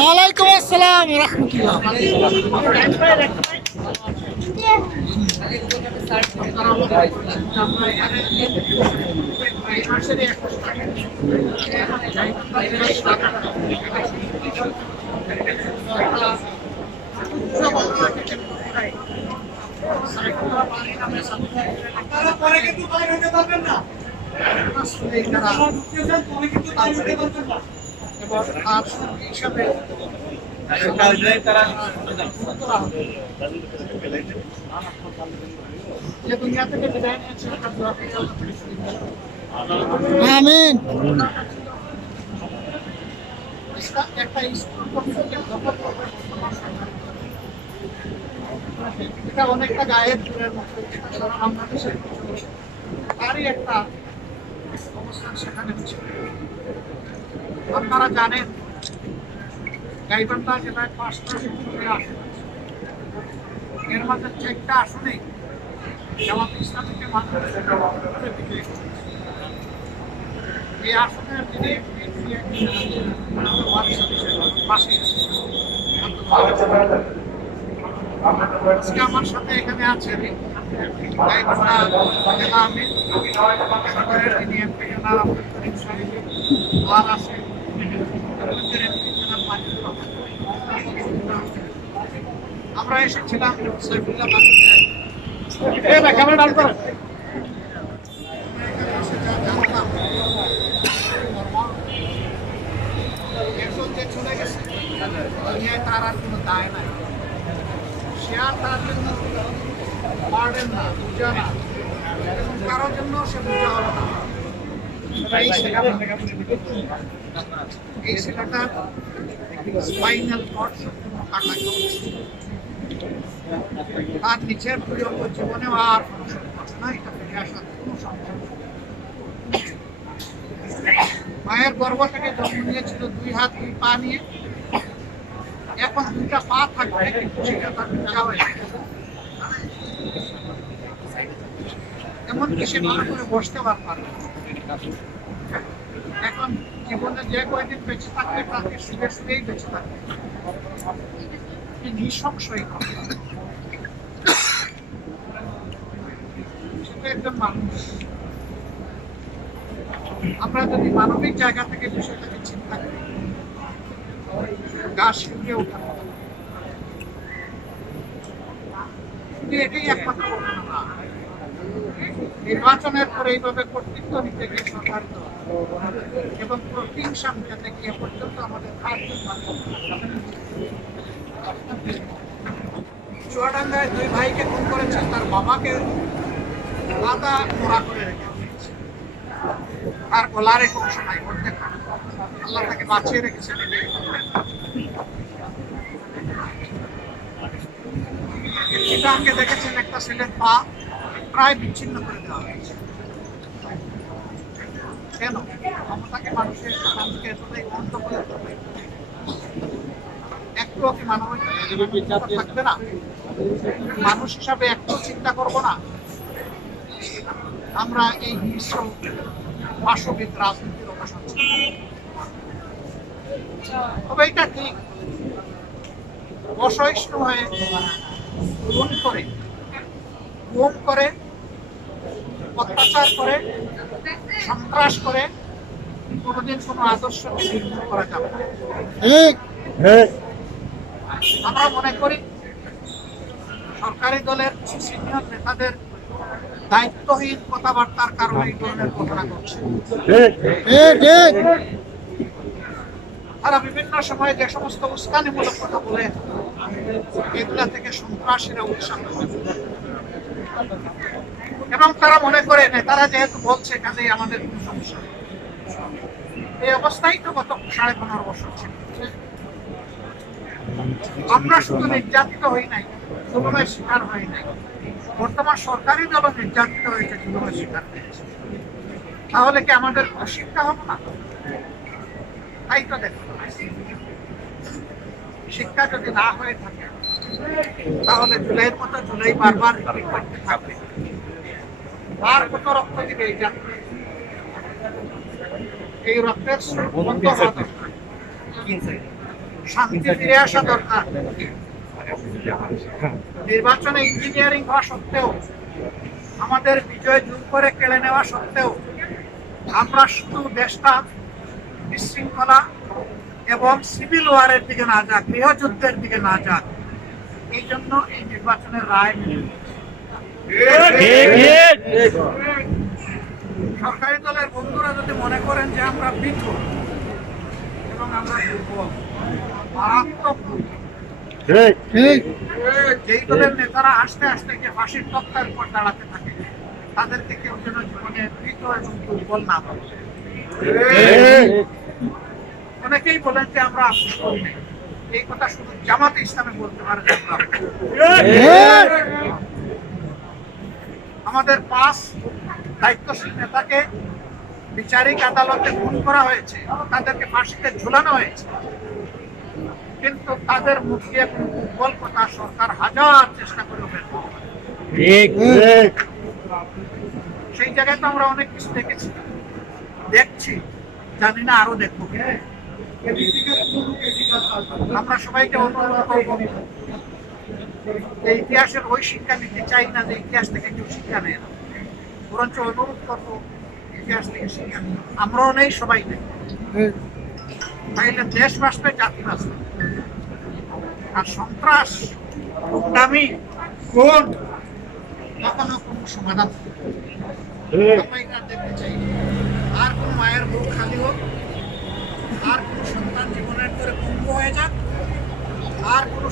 ওয়ালাইকুম আসসালাম রাহমাতুল্লাহ। পরে কিন্তু বাইরে হতে পারবেন না। আমিন। এটা অনেকটা গায়ের জোরের মতো সারা বাংলাদেশের তারই একটা অবস্থান সেখানে ছিল। আপনারা জানেন গাইবান্ধা জেলায় 5টা সংসদীয় আসন আছে। এর মধ্যে 4টা আসনে জামাত ইসলামীকে মাত্র বিজয়ী করেছে। এই আসনের যিনি আজকে আমার সাথে এখানে আছেন গাইবান্ধা জেলা আমির সরকারের যিনি এমপি জনাব আব্দুল করিম সাহেব, আর আছে আমরা এসেছিলাম সাইফুল্লাহ চলে গেছে দুনিয়ায় তার আর কোনো দায় নাই। সে আর তার জন্য পারবেন না, বুঝা না, এবং কারোর জন্য সে বুঝা হবে না। এই ছেলেটার স্পাইনাল কর্ড কাটা গেছে। তার নিচের পর্যন্ত জীবনেও আর কোনো সম্পর্ক নাই, এটা ফিরে আসার কোনো সম্পর্ক। মায়ের গর্ভ থেকে জন্ম নিয়েছিল 2 হাত 2 পা নিয়ে, এখন 2টা পা থাকবে কিন্তু সেটা তার বুঝা হয় না। এমনকি সে ভালো করে বসতে পারবে না। এখন জীবনে যে কয়দিন বেঁচে থাকবে তাকে শুয়ে শুয়েই বেঁচে থাকবে, নৃশংসই কথা। সেটা একজন মানুষ। আমরা যদি মানবিক জায়গা থেকে বিষয়টাকে চিন্তা করি, গা শিউরে ওঠা। শুধু এটাই একমাত্র ঘটনা না, নির্বাচনের পরে এইভাবে কর্তৃত্ব নিতে গিয়ে সরকার এবং প্রতিহিংসা মিটাতে গিয়ে পর্যন্ত আমাদের চুয়াডাঙ্গায় 2 ভাইকে খুন করেছে, তার বাবাকে আদা মোড়া করে রেখে দিয়েছে। তার গলার এক অংশ নাই, অর্ধেক আল্লাহ তাকে বাঁচিয়ে রেখেছেন। চিটাঙ্গে দেখেছেন একটা ছেলের পা প্রায় বিচ্ছিন্ন করে দেওয়া হয়েছে। কেন? ক্ষমতাকে মানুষের মানুষকে এতটাই বন্ধ করে দেবে, একটু কি মানবিক থাকবে না? মানুষ হিসাবে একটু চিন্তা করবো না আমরা এই হিংস্র পাশবিক রাজনীতির অবসান? তবে এটা ঠিক, অসহিষ্ণু হয়ে খুন করে, গুম করে, অত্যাচার করে, সন্ত্রাস করে কোনোদিন কোনো আদর্শকে নির্মূল করা যাবে না। আমরা মনে করি সরকারি দলের কিছু সিনিয়র নেতাদের দায়িত্বহীন কথাবার্তার কারণে এই ধরনের ঘটনা ঘটছে। তারা বিভিন্ন সময়ে যে সমস্ত উস্কানিমূলক কথা বলে, এগুলা থেকে সন্ত্রাসীরা উৎসাহ এবং তারা মনে করে নেতারা যেহেতু বলছে কাজেই আমাদের কোনো সমস্যা নেই। এই অবস্থায় তো গত 15.5 বছর ছিল। আমরা শুধু নির্যাতিত হই নাই, জুলুমের শিকার হই নাই, বর্তমান সরকারি দল নির্যাতিত হয়েছে, জুলুমের শিকার হয়েছে। তাহলে কি আমাদের শিক্ষা হবে না? তাই তো দেখো, শিক্ষা যদি না হয়ে থাকে তাহলে জুলাইয়ের মতো জুলাই বারবার করতে থাকবে। আর কত রক্ত দিবে এই রক্তের বন্ধ হওয়া দরকার। শান্তি ফিরে আসা দরকার। নির্বাচনে ইঞ্জিনিয়ারিং হওয়া সত্ত্বেও, আমাদের বিজয় জোর করে কেড়ে নেওয়া সত্ত্বেও, আমরা শুধু দেশটা বিশৃঙ্খলা এবং সিভিল ওয়ারের দিকে না যাক, গৃহযুদ্ধের দিকে না যাক, এই জন্য এই নির্বাচনের রায় সরকারি দলের বন্ধুরা যদি মনে করেন যে আমরা বিধ এবং আমরা দুর্বল, মারাত্মক দুর্বল। যেই দলের নেতারা আস্তে আস্তে যে ফাঁসির তক্তার উপর দাঁড়াতে থাকে, তাদেরকে কেউ যেন জীবনে মৃত এবং দুর্বল না ভাবে। অনেকেই বলেন যে আমরা আপোষ করি নাই। এই কথা শুধু জামাতে ইসলামে বলতে পারে যে আমরা আপোষ করি। আমাদের 5 দায়িত্বশীল নেতাকে বিচারিক আদালতে খুন করা হয়েছে, তাদেরকে ফাঁসিতে ঝুলানো হয়েছে, কিন্তু তাদের মুখ দিয়ে কোনো দুর্বল কথা সরকার হাজার চেষ্টা করে বের করতে পারে। সেই জায়গায় তো আমরা অনেক কিছু দেখেছি, দেখছি, জানি না আরো দেখবো। আমরা সবাইকে অনুরোধ করব, এই ইতিহাসের ওই শিক্ষা নিতে চাই না যে ইতিহাস থেকে কেউ শিক্ষা নেয় না, বরঞ্চ অনুরোধ করবো ইতিহাস থেকে শিক্ষা নিই। আমরাও নেই, সবাই নেই, তাইলে দেশ বাঁচবে, জাতি বাঁচবে। আর সন্ত্রাস, গুন্ডামি, খুন কখনো কোনো সমাধান আমরা এটা দেখতে চাই। আর কোন মায়ের বুক খালি হোক, আর কোন সন্তান জীবনের করে পঙ্গু হয়ে যাক, আর কোন